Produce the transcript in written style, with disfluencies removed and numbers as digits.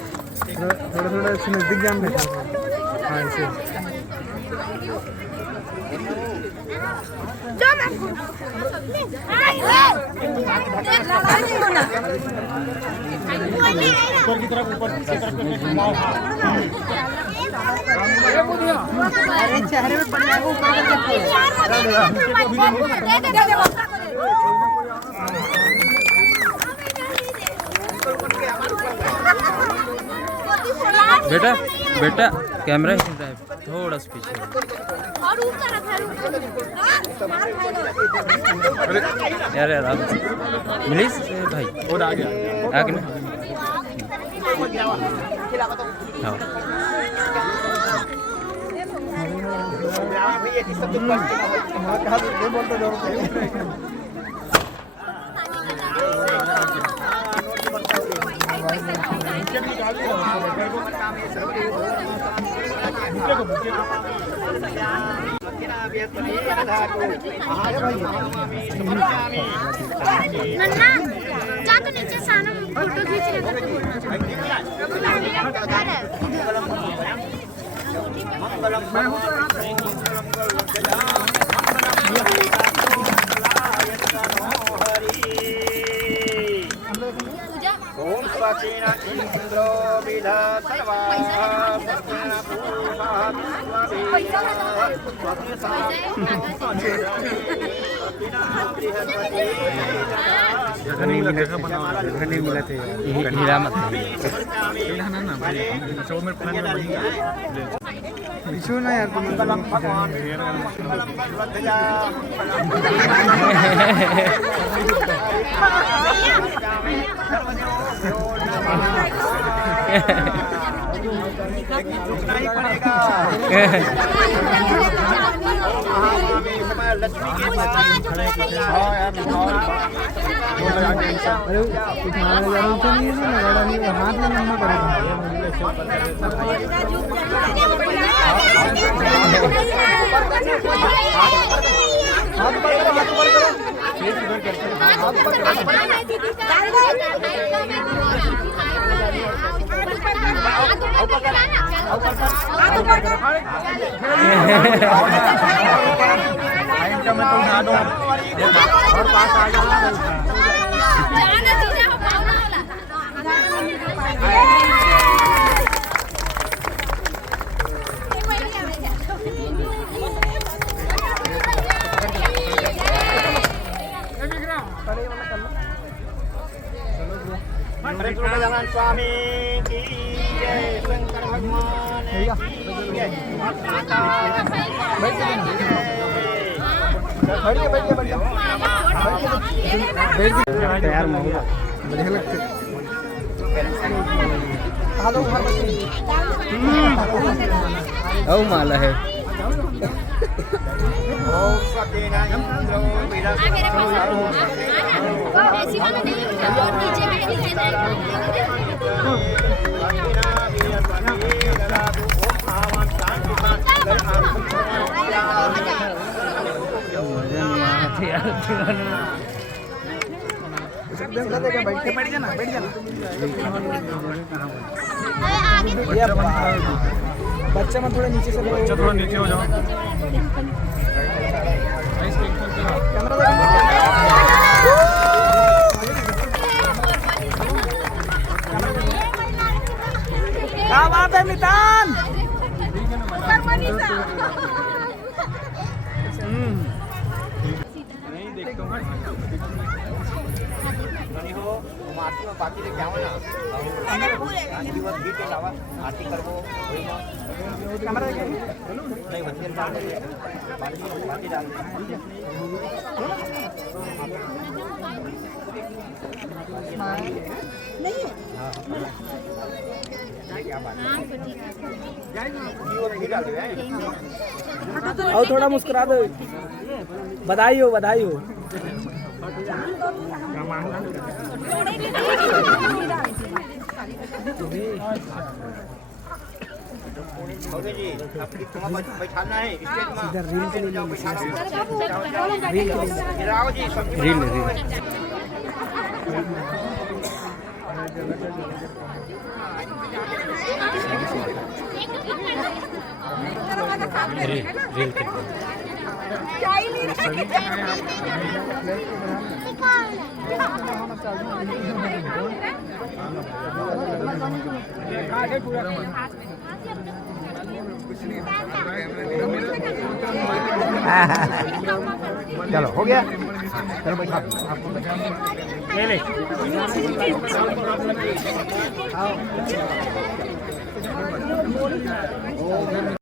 थोड़ा इससे नजदीक जान बैठा। हाँ इसे अरे चेहरे में पड़ बेटा बेटा कैमरा थोड़ा सा पीछे यार यार मिलिस भाई और आ गया आगे ना हाँ नन्ना जा तो नीचे से आना फोटो खींच ओम स्वाचीन इंद्रो विधा सर्वा नहीं मिला थे हीरा मत ना भाई शो में प्लान में इशू ना यार तुम नहीं पड़ेगा लक्ष्मी के पास अरे उठाने जा रहा था नहीं लगा नहीं हाथ में नंबर पड़ेगा हाथ पर मैं तो उठा दो और पास आ जाओ भगवान स्वामी की जय शंकर भगवान की जय बढ़िया बढ़िया बढ़िया तैयार बढ़िया लगते औ माला है बैठ जाना बच्चा मत थोड़ा नीचे से थोड़ा नीचे हो जाओ क्या बात है मितान नहीं देखता हूँ तुम आरती में बाकी लेके आओ ना दिवस भी के अलावा आरती करबो वही ना कैमरा नहीं बच्चे डाल दे बाकी डाल दे नहीं क्या बात है भी डाल दे और थोड़ा मुस्कुरा दो, बधाई हो बधाई हो। ओके जी तुम्हें बैठाना है स्टेज में इधर रील के लिए गिराओ जी रील चलो हो गया चलो बैठा ले ले